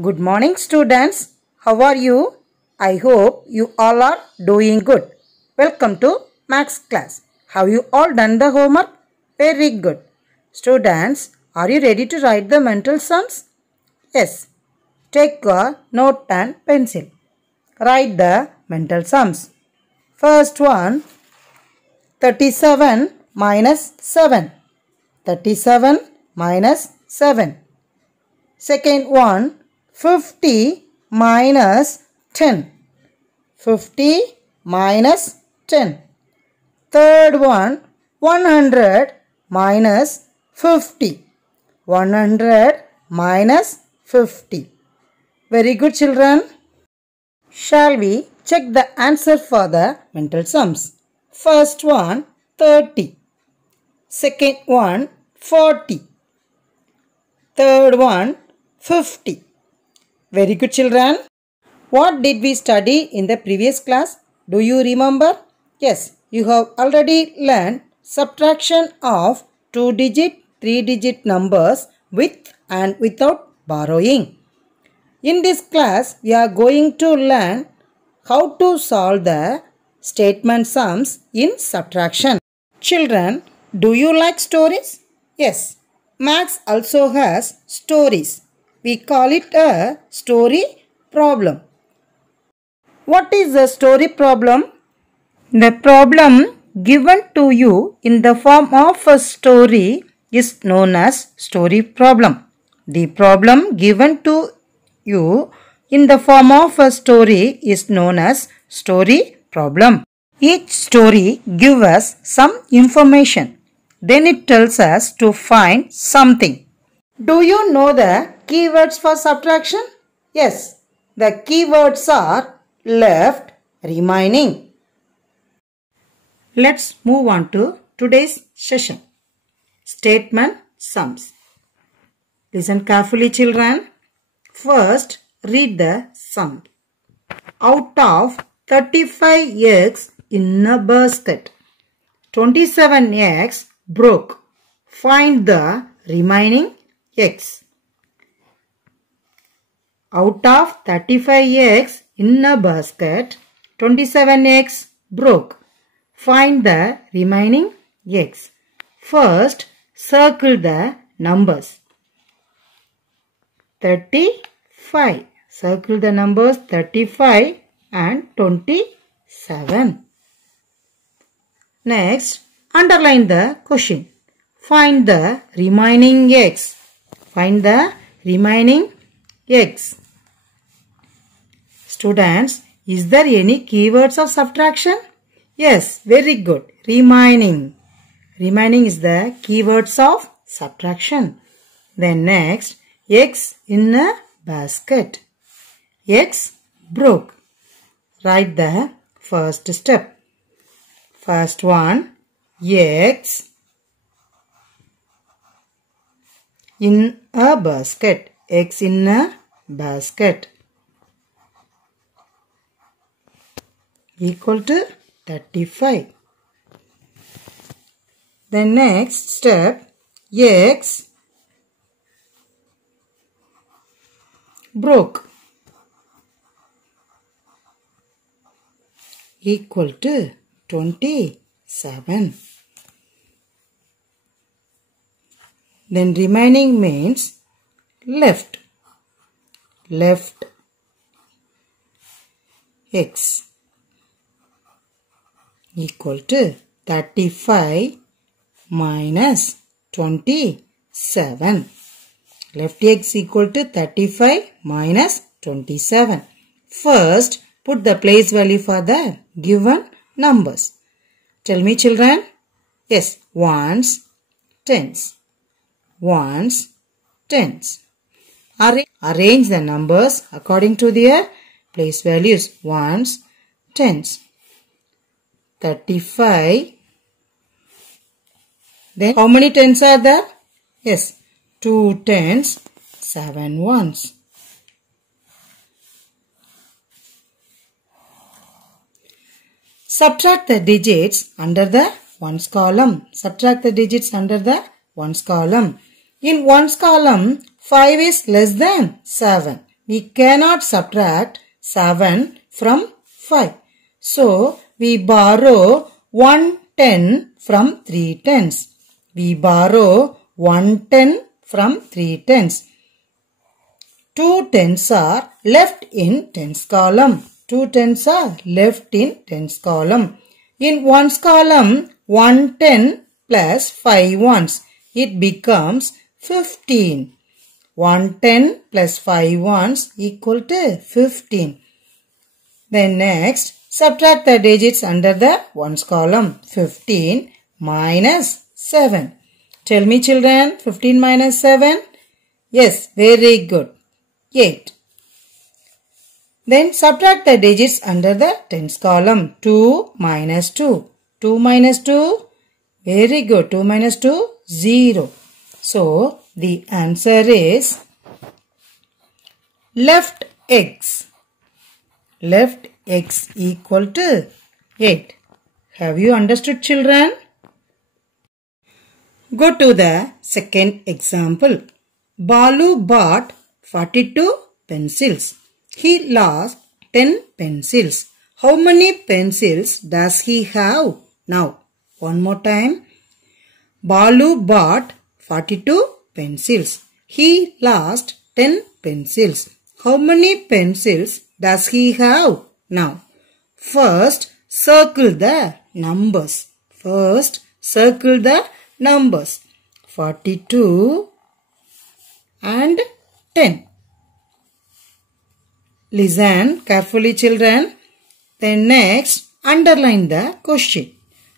Good morning, students. How are you? I hope you all are doing good. Welcome to Maths class. Have you all done the homework? Very good. Students, are you ready to write the mental sums? Yes. Take a note and pencil. Write the mental sums. First one, 37 minus 7. 37 minus 7. Second one, 50 minus 10. 50 minus 10. Third one, 100 minus 50. 100 minus 50. Very good, children. Shall we check the answer for the mental sums? First one, 30. Second one, 40. Third one, 50. Very good, children. What did we study in the previous class? Do you remember? Yes, you have already learned subtraction of 2-digit, 3-digit numbers with and without borrowing. In this class, we are going to learn how to solve the statement sums in subtraction. Children, do you like stories? Yes. Maths also has stories. We call it a story problem. What is a story problem? The problem given to you in the form of a story is known as story problem. The problem given to you in the form of a story is known as story problem. Each story gives us some information. Then it tells us to find something. Do you know the keywords for subtraction? Yes, the keywords are left, remaining. Let's move on to today's session. Statement sums. Listen carefully, children. First, read the sum. Out of 35 eggs in a basket, 27 eggs broke. Find the remaining eggs. Out of 35 eggs in a basket, 27 eggs broke. Find the remaining eggs. First, circle the numbers. 35. Circle the numbers 35 and 27. Next, underline the question. Find the remaining eggs. Find the remaining eggs. Students, is there any keywords of subtraction? Yes, very good. Remaining. Remaining is the keywords of subtraction. Then next, eggs in a basket. Eggs broke. Write the first step. First one, eggs in a basket. Eggs in a basket equal to 35. The next step, eggs broke equal to 27. Then remaining means left. Left eggs equal to 35 minus 27. Left eggs equal to 35 minus 27. First, put the place value for the given numbers. Tell me, children. Yes, ones, tens. Ones, tens. Arrange the numbers according to their place values. Ones, tens. 35. Then how many tens are there? Yes, 2 tens, 7 ones. Subtract the digits under the ones column. Subtract the digits under the ones column. In ones column, 5 is less than 7. we cannot subtract 7 from 5. So, we borrow 110 from 3 tens. We borrow 110 from 3 tens. 2 tens are left in tens column. 2 tens are left in tens column. In ones column, 110 plus 5 ones. It becomes 15. 110 plus 5 ones equal to 15. Then next, subtract the digits under the ones column. 15 minus 7. Tell me children, 15 minus 7? Yes, very good. 8. Then subtract the digits under the tens column. 2 minus 2. 2 minus 2? Very good. 2 minus 2? 0. So, the answer is left x. Left x equal to 8. Have you understood children? Go to the second example. Balu bought 42 pencils. He lost 10 pencils. How many pencils does he have now? One more time. Balu bought 42 pencils. He lost 10 pencils. How many pencils does he have now? First, circle the numbers. First, circle the numbers. 42 and 10. Listen carefully children. Then next, underline the question.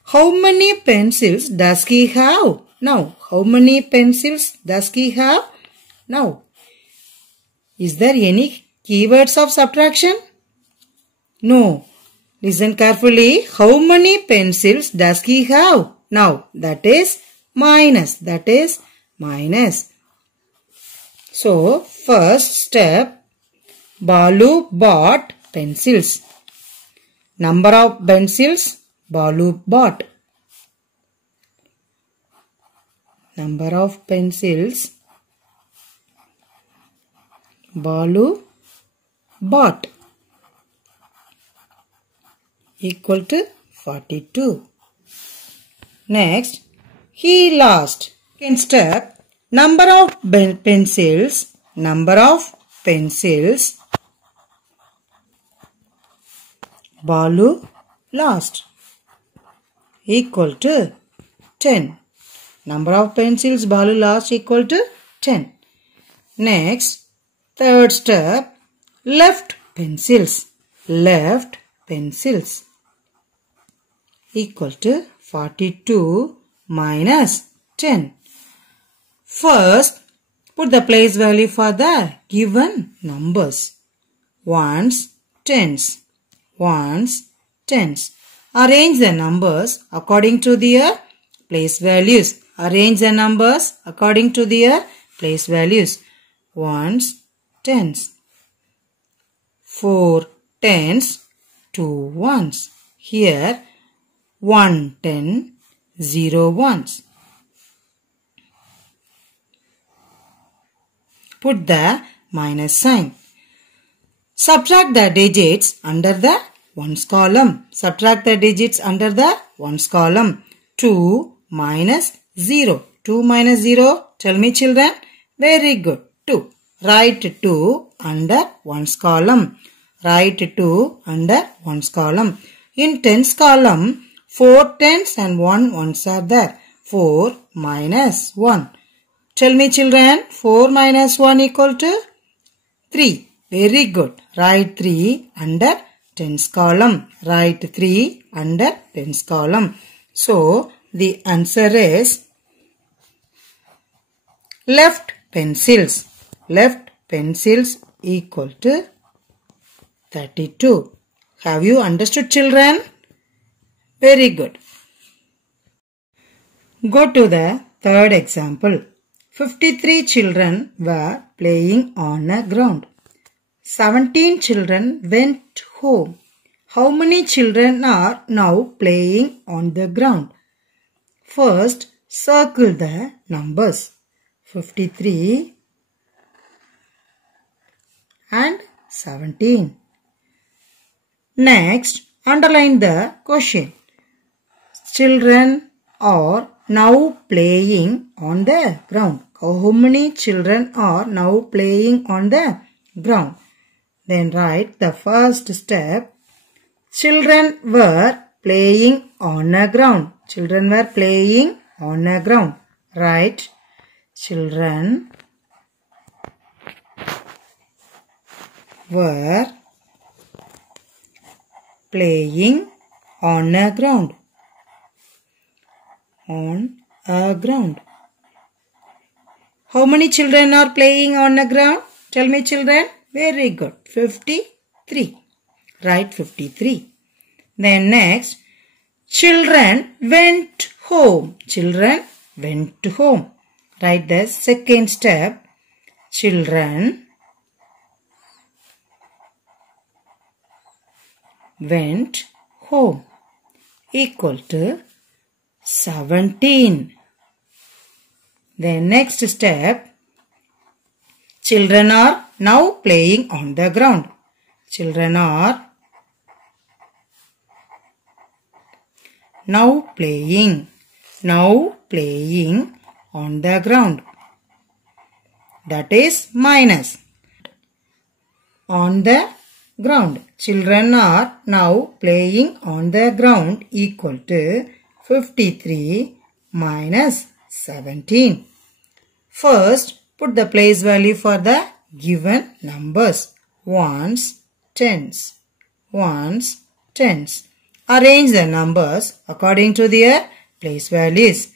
How many pencils does he have now? How many pencils does he have now? Is there any keywords of subtraction? No. Listen carefully. How many pencils does he have now? That is minus. That is minus. So, first step, Balu bought pencils. Number of pencils Balu bought. Number of pencils Balu bought equal to 42. Next, he lost. Second step, number of pencils Balu lost equal to 10. Number of pencils Balu lost equal to 10. Next, third step, left pencils equal to 42 minus 10. First, put the place value for the given numbers. Ones, tens. Arrange the numbers according to their place values. Ones, tens. 4 tens, 2 ones. Here 1 10, 0 ones. Put the minus sign. Subtract the digits under the ones column. 2 minus 0. 2 minus 0. Tell me children. Very good. 2. Write 2 under ones column. In tens column, 4 tens and 1 ones are there. 4 minus 1. Tell me children, 4 minus 1 equal to 3. Very good. Write 3 under tens column. So, the answer is left pencils. Equal to 32. Have you understood children? Very good. Go to the third example. 53 children were playing on a ground. 17 children went home. How many children are now playing on the ground? First, circle the numbers. 53 and 17. Next, underline the question. Children are now playing on the ground. How many children are now playing on the ground? Then write the first step. Children were playing on a ground. Children were playing on a ground. Write children were playing on a ground. On a ground. How many children are playing on a ground? Tell me, children. Very good. 53. Write 53. Then next, children went home. Children went home. Write the second step. Children went home equal to 17. Then next step. Children are now playing on the ground. Children are now playing on the ground. That is minus. On the ground. Children are now playing on the ground equal to 53 minus 17. First, put the place value for the given numbers. Ones, tens. Ones, tens. Arrange the numbers according to their place values.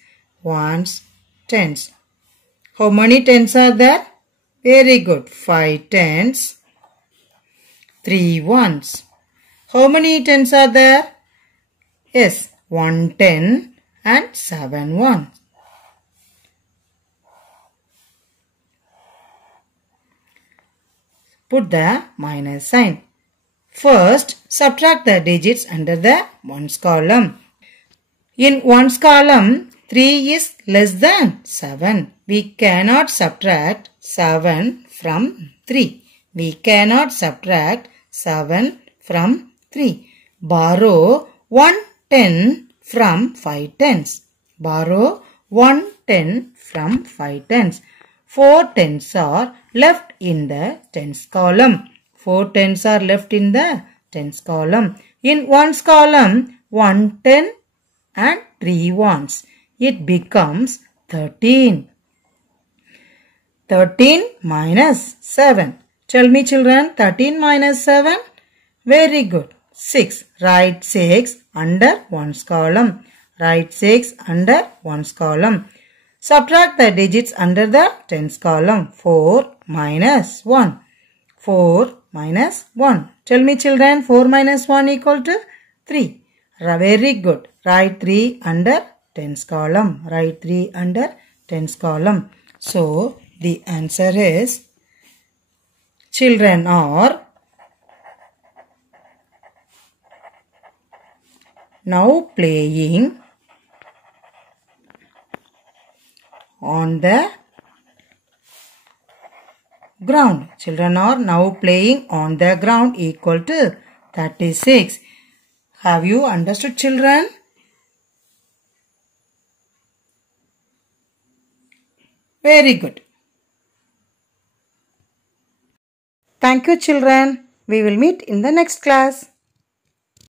Ones, tens. How many tens are there? Very good. 5 tens. 3 ones. How many tens are there? Yes, 1 10 and 7 ones. Put the minus sign. First, subtract the digits under the ones column. In ones column, 3 is less than 7. We cannot subtract 7 from 3. We cannot subtract 7 from 3. Borrow 1 10 from 5 tens. Borrow 1 10 from 5 tens. 4 tens are left in the tens column. 4 tens are left in the tens column. In ones column, 1 10 and 3 ones. It becomes 13. 13 minus 7. Tell me, children, 13 minus 7? Very good. 6. Write 6 under ones column. Write 6 under ones column. Subtract the digits under the tens column. 4 minus 1. 4 minus 1. Tell me, children, 4 minus 1 equal to 3. Very good. Write 3 under tens column. Write 3 under tens column. So, the answer is children are now playing on the ground. Children are now playing on the ground equal to 36. Have you understood, children? Very good. Thank you, children. We will meet in the next class.